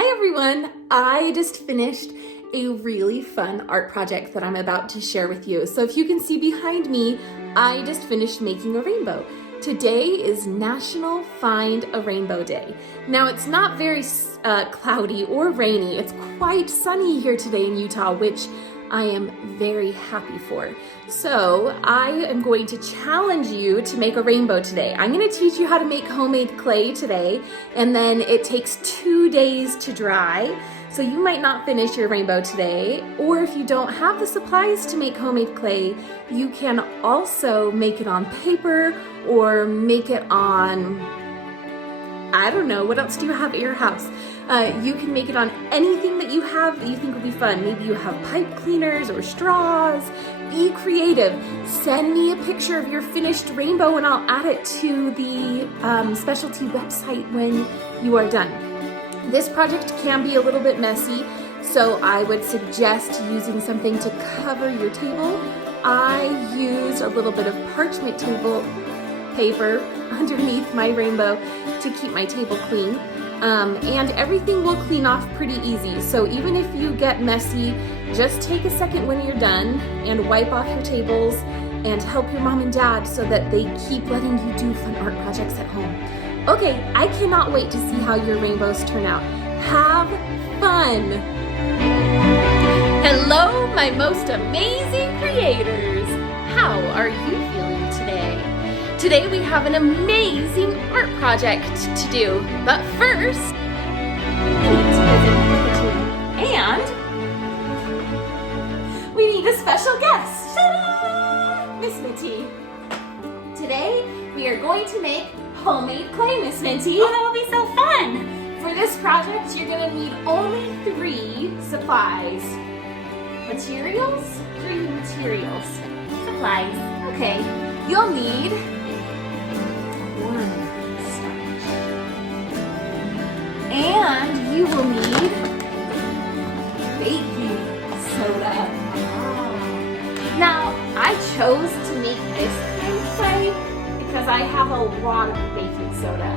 Hi everyone! I just finished a really fun art project that I'm about to share with you. So if you can see behind me, I just finished making a rainbow. Today is National Find a Rainbow Day. Now it's not very cloudy or rainy. It's quite sunny here today in Utah, which I am very happy for. So I am going to challenge you to make a rainbow today. I'm going to teach you how to make homemade clay today, and then it takes 2 days to dry. So you might not finish your rainbow today, or if you don't have the supplies to make homemade clay, you can also make it on paper or make it on, I don't know, what else do you have at your house? You can make it on anything that you have that you think would be fun. Maybe you have pipe cleaners or straws. Be creative. Send me a picture of your finished rainbow and I'll add it to the specialty website when you are done. This project can be a little bit messy, so I would suggest using something to cover your table. I used a little bit of parchment table paper underneath my rainbow to keep my table clean. And everything will clean off pretty easy. So even if you get messy, just take a second when you're done and wipe off your tables and help your mom and dad so that they keep letting you do fun art projects at home. Okay, I cannot wait to see how your rainbows turn out. Have fun! Hello, my most amazing creators! How are you feeling today? Today we have an amazing art project to do, but first, we need to visit the kitchen, and we need a special guest. Ta-da! Miss Minty. Today we are going to make homemade clay, Miss Minty. Oh, that will be so fun! For this project, you're gonna need only 3 supplies. Materials? 3 materials. Supplies. Okay, you'll need and you will need baking soda. Now, I chose to make this kind of clay because I have a lot of baking soda.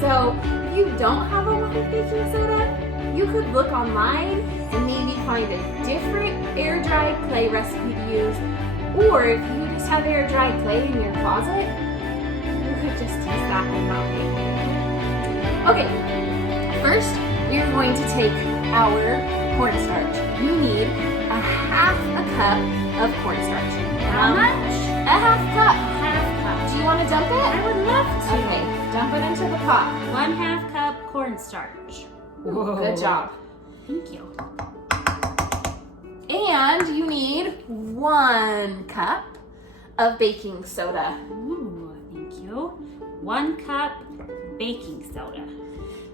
So, if you don't have a lot of baking soda, you could look online and maybe find a different air-dried clay recipe to use. Or if you just have air-dried clay in your closet, you could just use that and not bake it. Okay. First, we're going to take our cornstarch. You need a half a cup of cornstarch. How much? A half cup. Half cup. Do you want to dump it? I would love to. Okay, dump it into the pot. 1/2 cup cornstarch. Whoa. Good job. Thank you. And you need 1 cup of baking soda. Ooh, thank you. 1 cup baking soda.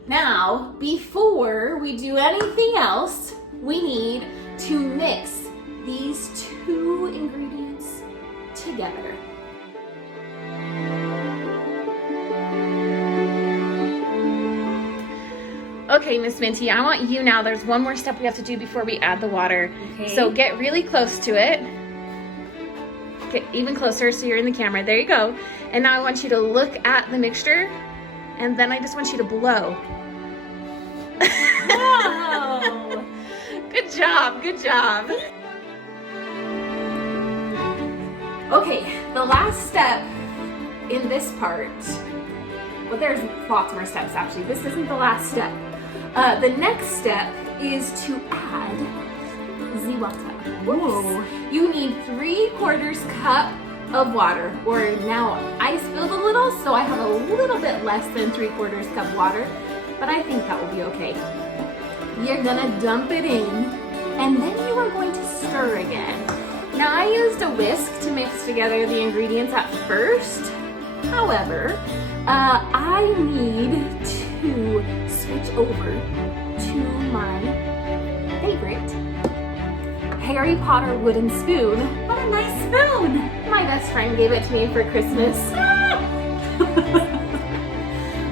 Now, before we do anything else, we need to mix these 2 ingredients together. Okay, Miss Minty, I want you now. There's one more step we have to do before we add the water. Okay. So get really close to it. Get even closer so you're in the camera. There you go. And now I want you to look at the mixture, and then I just want you to blow. Whoa! Good job, good job. Okay, the last step in this part, well, there's lots more steps actually. This isn't the last step. The next step is to add the water. Whoa. You need 3/4 cup of water, or now I spilled a little, so I have a little bit less than 3/4 cup water, but I think that will be okay. You're gonna dump it in, and then you are going to stir again. Now I used a whisk to mix together the ingredients at first. However, I need to switch over to my favorite Harry Potter wooden spoon. What a nice spoon! My best friend gave it to me for Christmas.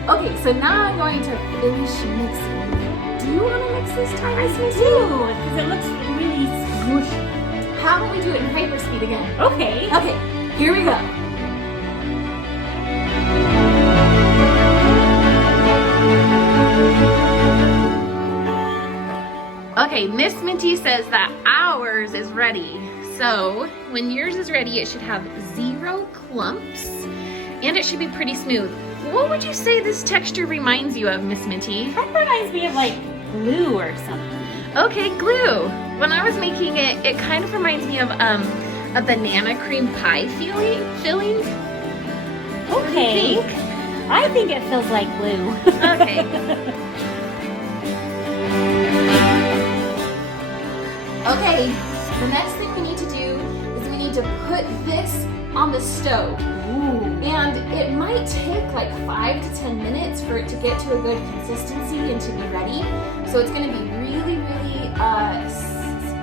Okay, so now I'm going to finish mixing. Do you want to mix this time? I do, because it looks really smushy. How about we do it in hyperspeed again? Okay. Okay, here we go. Okay, Miss Minty says that ours is ready. So when yours is ready, it should have 0 clumps and it should be pretty smooth. What would you say this texture reminds you of, Miss Minty? That reminds me of like glue or something. Okay, glue. When I was making it, it kind of reminds me of a banana cream pie filling. What do you Okay. think? I think it feels like glue. Okay. Okay, the next thing we need to do is we need to put this on the stove. Ooh. And it might take like 5 to 10 minutes for it to get to a good consistency and to be ready. So it's gonna be really, really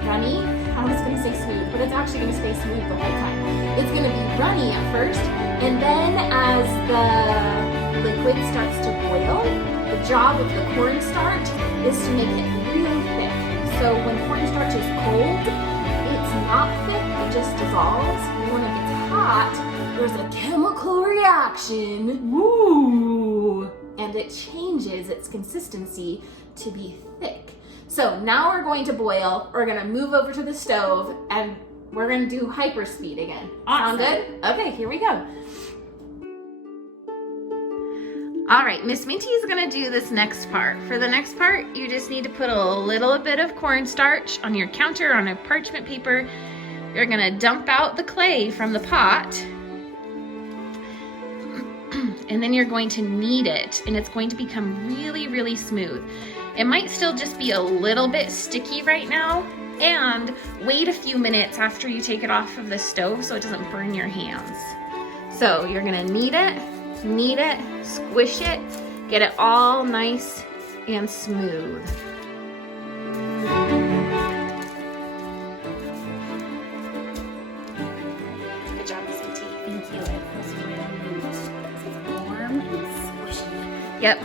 runny. I was gonna say smooth, but it's actually gonna stay smooth the whole time. It's gonna be runny at first, and then as the liquid starts to boil, the job of the cornstarch is to make it really thick. So when cornstarch is cold, it's not thick, it just dissolves. And when it gets hot, there's a chemical reaction. Ooh. And it changes its consistency to be thick. So now we're going to boil, we're gonna move over to the stove, and we're gonna do hyperspeed again. Awesome. Sound good? Okay, here we go. All right, Miss Minty is gonna do this next part. For the next part, you just need to put a little bit of cornstarch on your counter on a parchment paper. You're gonna dump out the clay from the pot, and then you're going to knead it, and it's going to become really, really smooth. It might still just be a little bit sticky right now, and wait a few minutes after you take it off of the stove so it doesn't burn your hands. So you're gonna knead it, squish it, get it all nice and smooth. Good job, Miss Minty. Thank you. It feels really neat. It's warm and squishy. Yep,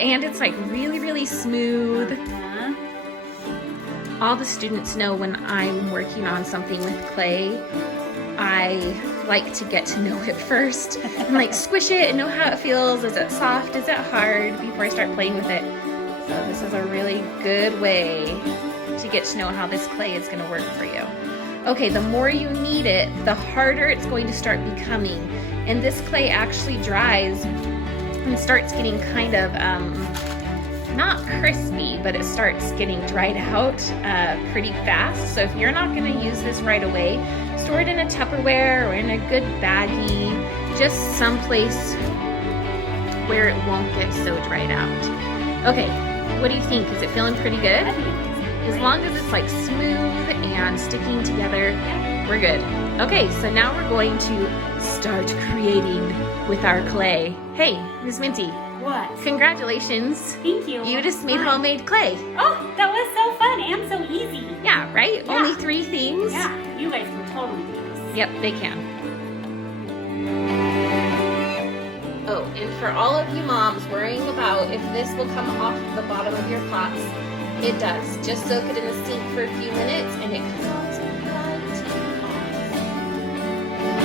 and it's like really, really smooth. Uh-huh. All the students know when I'm working on something with clay, I like to get to know it first and like squish it and know how it feels. Is it soft? Is it hard? Before I start playing with it. So this is a really good way to get to know how this clay is going to work for you. Okay, the more you knead it, the harder it's going to start becoming. And this clay actually dries and starts getting kind of not crispy, but it starts getting dried out pretty fast. So if you're not going to use this right away, store it in a Tupperware or in a good baggie, just someplace where it won't get so dried out. Okay, what do you think? Is it feeling pretty good? I think it's As long as it's like smooth and sticking together, we're good. Okay, so now we're going to start creating with our clay. Hey, Miss Minty, What? congratulations. Thank you. You just made Fun. homemade clay. Oh, that was so fun and so easy. Yeah, right? Yeah. Only 3 things? Yeah, you guys can totally do this. Yep, they can. Oh, and for all of you moms worrying about if this will come off the bottom of your pots, it does. Just soak it in the sink for a few minutes and it comes right off.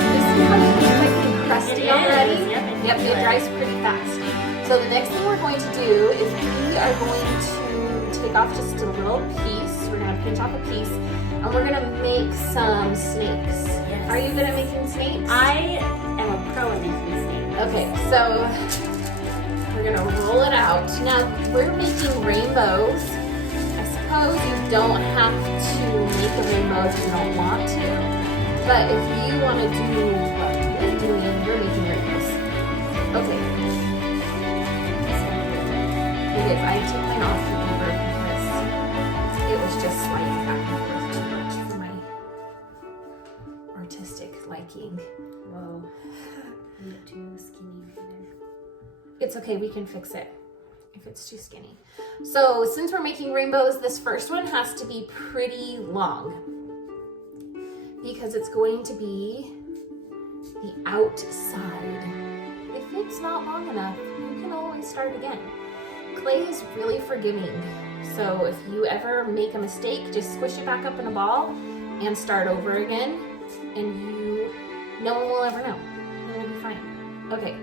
This is how it's quick and crusty It is. already. Yep, Yep, it dries pretty fast. So the next thing we're going to do is we are going to take off just a little piece. We're going to pinch off a piece and we're going to make some snakes. Yes. Are you good at making snakes? I am a pro at making snakes. Okay, so we're gonna roll it out. Now we're making rainbows. I suppose you don't have to make a rainbow if you don't want to, but if you want to do what we're doing, we're making rainbows. Okay. It is. I took mine off the paper because it was just like back and forth too much for my artistic liking. Whoa. You look too skinny over there. It's okay, we can fix it if it's too skinny. So since we're making rainbows, this first one has to be pretty long because it's going to be the outside. If it's not long enough, you can always start again. Clay is really forgiving. So if you ever make a mistake, just squish it back up in a ball and start over again, and no one will ever know. It will be fine. Okay,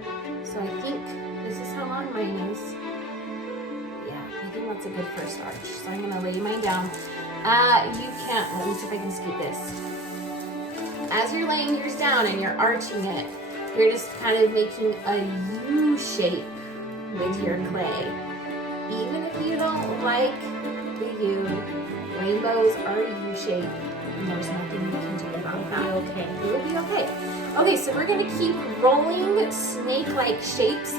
so I think this is how long mine is. Yeah, make it that's a good first arch. So I'm gonna lay mine down. You can't, let me see if I can scoot this. As you're laying yours down and you're arching it, you're just kind of making a U shape with your clay. Even if you don't like the U, rainbows are U shape, and there's nothing you can do about that. Okay. It will be okay. Okay, so we're gonna keep rolling snake-like shapes.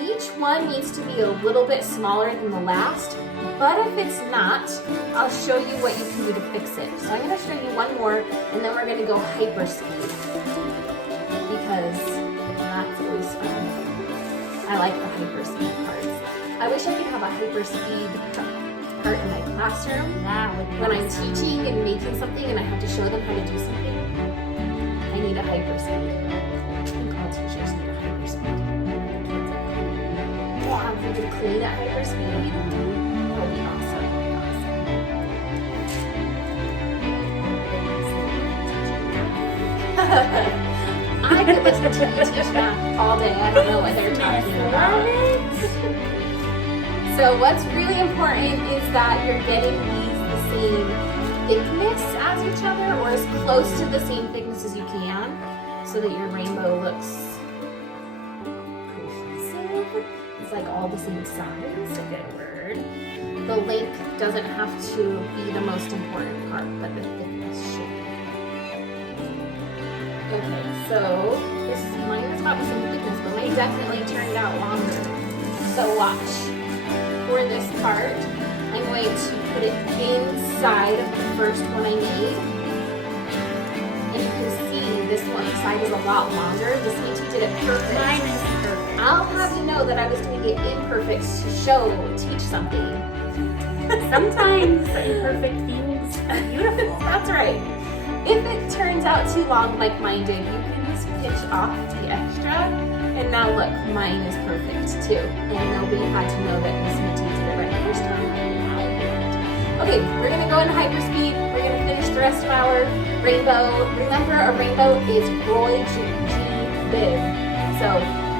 Each one needs to be a little bit smaller than the last, but if it's not, I'll show you what you can do to fix it. So I'm gonna show you one more, and then we're gonna go hyper speed, because that's always fun. I like the hyper speed parts. I wish I could have a hyper speed part in my classroom. That would be When I'm awesome. teaching and making something and I have to show them how to do something, I need a hyper speed. I think all teachers need a hyper speed. Yeah, if we could clean at hyper speed, that would be awesome. I could listen to you teach math all day. I don't know what they're talking about. So what's really important is that you're getting these the same thickness as each other, or as close to the same thickness as you can, so that your rainbow looks cohesive. It's like all the same size. That's a good word. The length doesn't have to be the most important part, but the thickness should be. Okay, so this mine is about the same thickness, but mine definitely turned out longer. So watch. For this part, I'm going to put it inside of the first one I made. And you can see this one side is a lot longer. This means we did it perfect. Mine is perfect. I'll have you know that I was doing it imperfect to teach something. Sometimes imperfect things are beautiful. That's right. If it turns out too long like mine did, you can just pinch off the extra. And now look, mine is perfect too. And nobody had to know that Miss Minty did it right the first time. Okay, we're gonna go into hyperspeed. We're gonna finish the rest of our rainbow. Remember, a rainbow is Roy G. Biv. So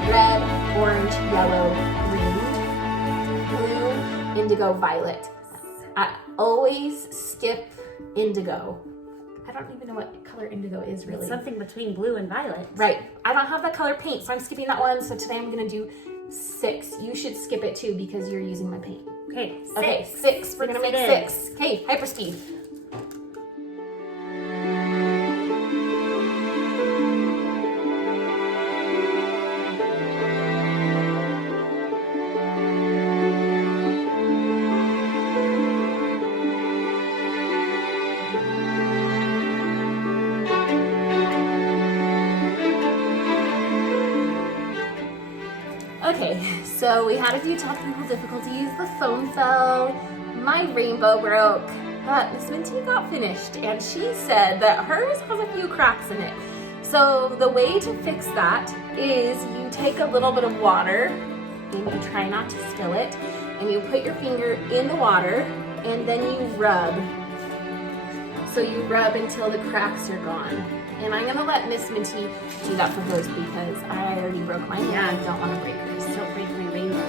red, orange, yellow, green, blue, indigo, violet. I always skip indigo. I don't even know what color indigo is really. It's something between blue and violet. Right. I don't have that color paint, so I'm skipping that one. So today I'm gonna do 6. You should skip it too because you're using my paint. Okay, 6. Okay, 6. We're gonna make it is. 6. Okay, hyper speed. Okay, so we had a few technical difficulties. The phone fell, my rainbow broke, but Miss Minty got finished, and she said that hers has a few cracks in it. So the way to fix that is you take a little bit of water, and you try not to spill it, and you put your finger in the water, and then you rub. So you rub until the cracks are gone. And I'm gonna let Miss Minty do that for hers because I already broke mine and I don't want to break hers. Don't break my rainbow.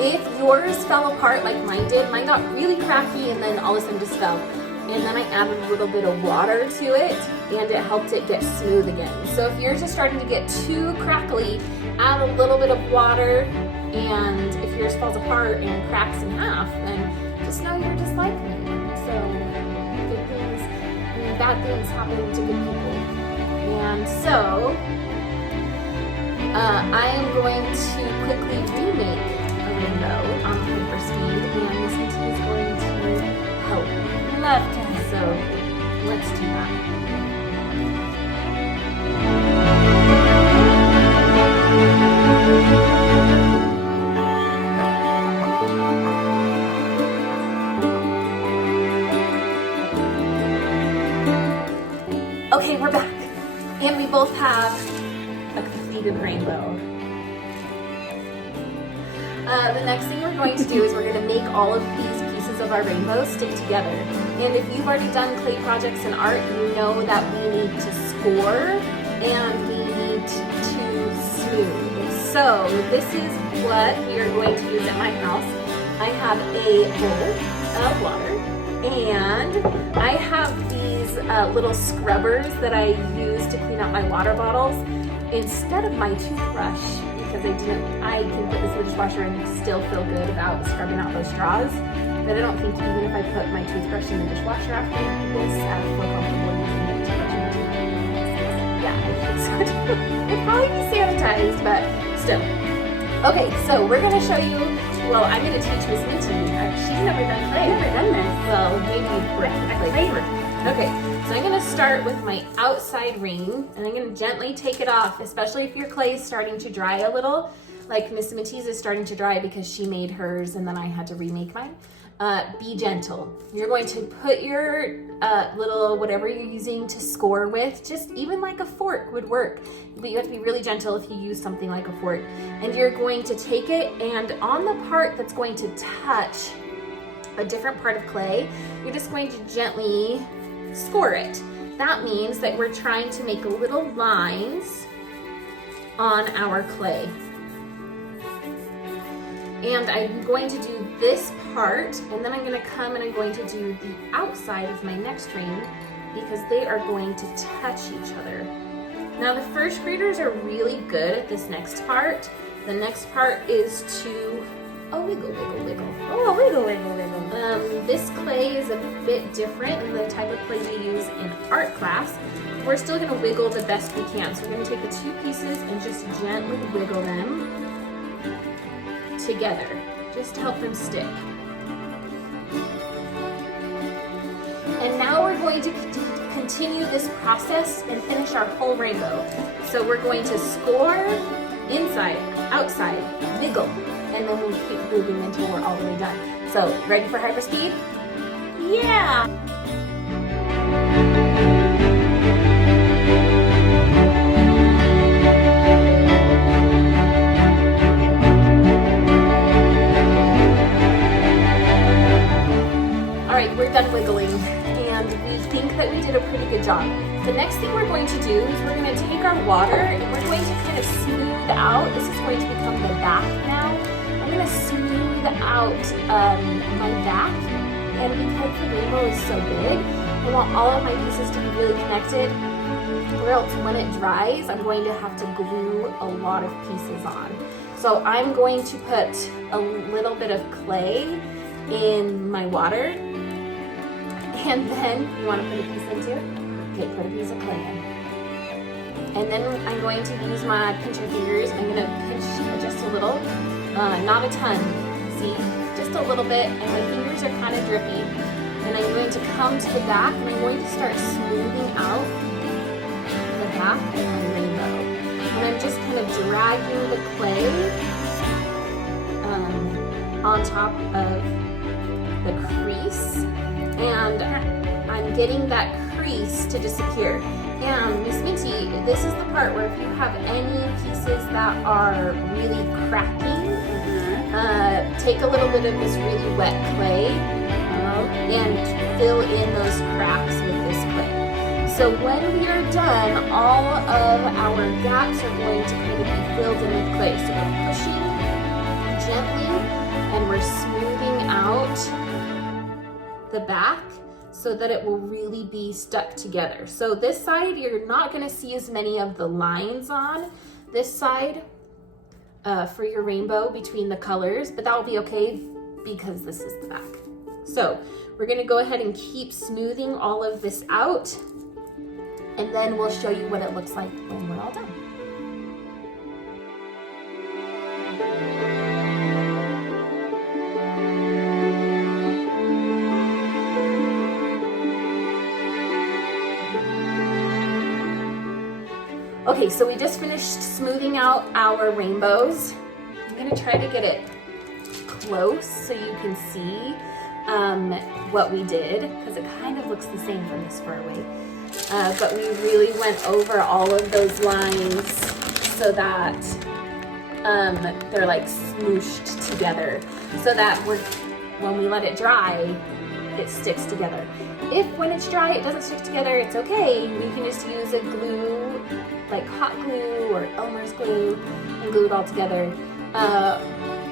If yours fell apart like mine did, mine got really cracky and then all of a sudden just fell. And then I added a little bit of water to it and it helped it get smooth again. So if yours is starting to get too crackly, add a little bit of water, and if yours falls apart and cracks in half, then just know you're just like me. So good things, I mean, bad things happen to good people. And so I am going to quickly remake a rainbow on hyper speed, and Miss Minty is going to help. Love to. So let's do that. Okay, we're back. And we both have a completed rainbow. The next thing we're going to do is we're going to make all of these pieces of our rainbow stick together. And if you've already done clay projects in art, you know that we need to score and we need to smooth. So this is what we are going to use at my house. I have a bowl of water, and I have these little scrubbers that I use to clean out my water bottles instead of my toothbrush, because I can put this in the dishwasher and still feel good about scrubbing out those straws. But I don't think even if I put my toothbrush in the dishwasher after this, I feel comfortable using the toothbrush in the dishwasher. Yeah, I think so too. It'd probably be sanitized, but still. Okay, so we're gonna show you, well, I'm gonna teach Miss Minty. She's never done clay. I've never done this. Well, maybe brick. Okay, so I'm gonna start with my outside ring, and I'm gonna gently take it off, especially if your clay is starting to dry a little, like Miss Minty's is starting to dry because she made hers and then I had to remake mine. Be gentle. You're going to put your little, whatever you're using to score with, just even like a fork would work, but you have to be really gentle if you use something like a fork. And you're going to take it, and on the part that's going to touch a different part of clay, you're just going to gently score it. That means that we're trying to make little lines on our clay. And I'm going to do this part, and then I'm going to come and I'm going to do the outside of my next ring, because they are going to touch each other. Now the first graders are really good at this next part. The next part is to, wiggle, wiggle, wiggle. Oh, wiggle, wiggle, wiggle. This clay is a bit different than the type of clay we use in art class. We're still going to wiggle the best we can. So we're going to take the two pieces and just gently wiggle them together, just to help them stick. And now we're going to continue this process and finish our whole rainbow. So we're going to score inside, outside, wiggle, and then we'll keep moving until we're all the way done. So, ready for hyper speed? Yeah! We're done wiggling, and we think that we did a pretty good job. The next thing we're going to do is we're going to take our water and we're going to kind of smooth out. This is going to become the back now. I'm going to smooth out my back, and because the rainbow is so big, I want all of my pieces to be really connected, or else when it dries, I'm going to have to glue a lot of pieces on. So I'm going to put a little bit of clay in my water. And then, you want to put a piece into it? Okay, put a piece of clay in. And then I'm going to use my pincher fingers. I'm going to pinch just a little, not a ton, see? Just a little bit, and my fingers are kind of drippy. And I'm going to come to the back, and I'm going to start smoothing out the back of my rainbow. And I'm just kind of dragging the clay on top of the crease. And I'm getting that crease to disappear. And Miss Minty, this is the part where if you have any pieces that are really cracking, take a little bit of this really wet clay and fill in those cracks with this clay. So when we are done, all of our gaps are going to kind of be filled in with clay. So we're pushing gently and we're smoothing out the back so that it will really be stuck together. So this side, you're not going to see as many of the lines on this side for your rainbow between the colors, but that will be okay because this is the back. So we're going to go ahead and keep smoothing all of this out, and then we'll show you what it looks like when we're all done. Okay, so we just finished smoothing out our rainbows. I'm gonna try to get it close so you can see what we did, because it kind of looks the same from this far away. But we really went over all of those lines so that they're like smooshed together, so that when we let it dry, it sticks together. If when it's dry it doesn't stick together, it's okay. We can just use a glue like hot glue or Elmer's glue and glue it all together.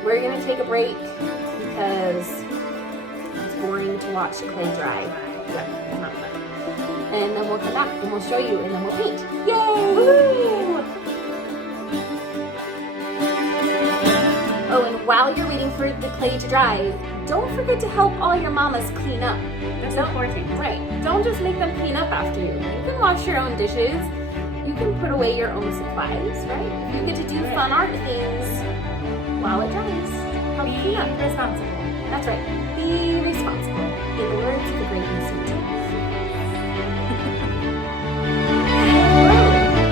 We're gonna take a break because it's boring to watch clay dry. Yeah, it's not fun. And then we'll come back and we'll show you and then we'll paint. Yay! Woo! Oh, and while you're waiting for the clay to dry, don't forget to help all your mamas clean up. That's important. Right. Don't just make them clean up after you. You can wash your own dishes. You can put away your own supplies, right? You get to do fun art things while it dries. Help clean up. Be responsible. That's right. Be responsible. In the words of the great Miss Ute.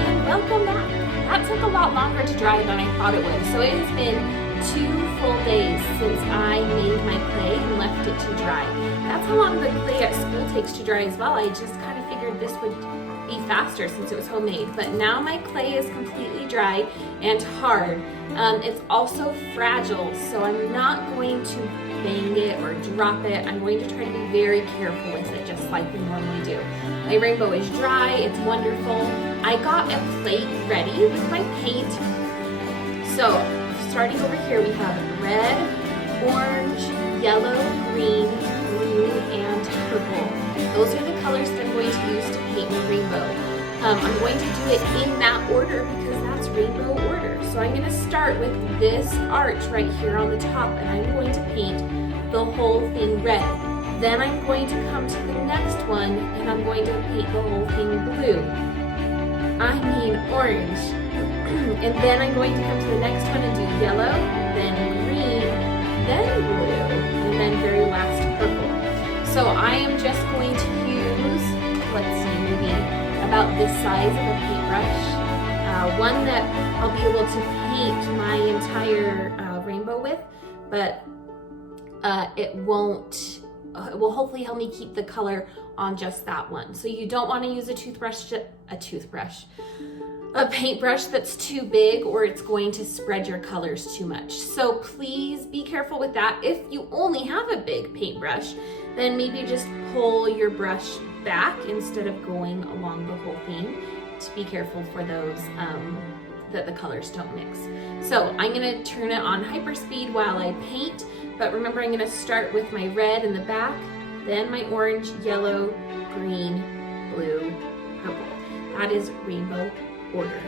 And welcome back. That took a lot longer to dry than I thought it would. So it has been 2 full days since I made my clay and left it to dry. That's how long the clay at school takes to dry as well. I just kind of figured this would be faster since it was homemade. But now my clay is completely dry and hard. It's also fragile, so I'm not going to bang it or drop it. I'm going to try to be very careful with it, just like we normally do. My rainbow is dry, it's wonderful. I got a plate ready with my paint. So, starting over here, we have red, orange, yellow, green, blue, and purple. Those are the colors that I'm going to use to paint my rainbow. I'm going to do it in that order because that's rainbow order. So I'm going to start with this arch right here on the top, and I'm going to paint the whole thing red. Then I'm going to come to the next one, and I'm going to paint the whole thing blue. Orange. And then I'm going to come to the next one and do yellow, then green, then blue, and then very last purple. So I am just going to use, let's see, maybe about this size of a paintbrush. One that I'll be able to paint my entire rainbow with, but it will hopefully help me keep the color on just that one. So you don't want to use a paintbrush that's too big, or it's going to spread your colors too much. So please be careful with that. If you only have a big paintbrush, then maybe just pull your brush back instead of going along the whole thing, to be careful for those that the colors don't mix. So I'm gonna turn it on hyperspeed while I paint, but remember I'm gonna start with my red in the back, then my orange, yellow, green, blue, purple. That is rainbow order.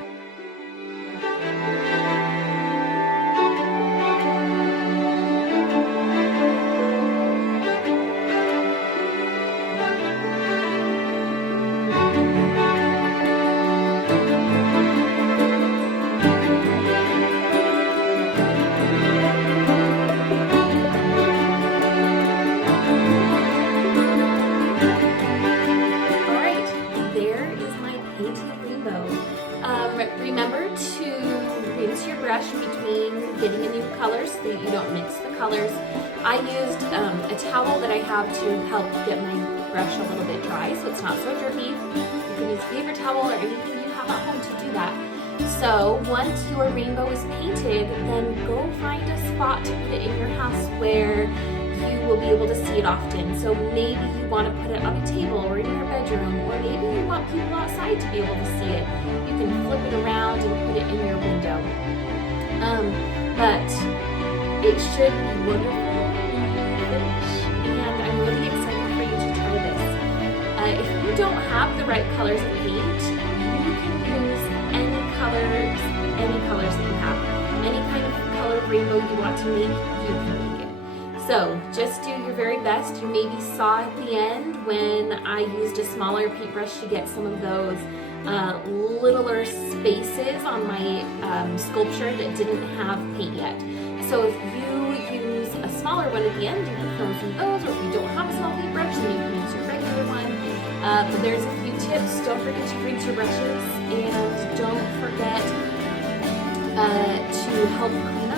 Remember to rinse your brush between getting a new color so that you don't mix the colors. I used a towel that I have to help get my brush a little bit dry so it's not so dirty. You can use a paper towel or anything you have at home to do that. So once your rainbow is painted, then go find a spot to put it in your house where you will be able to see it often. So maybe you want to put it on a table or in your bedroom, or maybe you want people outside to be able to see it. You can flip it around and put it in your window. But it should be wonderful when you finish, and I'm really excited for you to try this. If you don't have the right colors of paint, you can use any colors that you have. Any kind of color rainbow you want to make, you can make it. So just do your very best. You maybe saw at the end when I used a smaller paintbrush to get some of those littler spaces on my sculpture that didn't have paint yet. So if you use a smaller one at the end, you can throw some of those, or if you don't have a small paintbrush, then you can use your regular one. But there's a few tips. Don't forget to rinse your brushes, and don't forget to help clean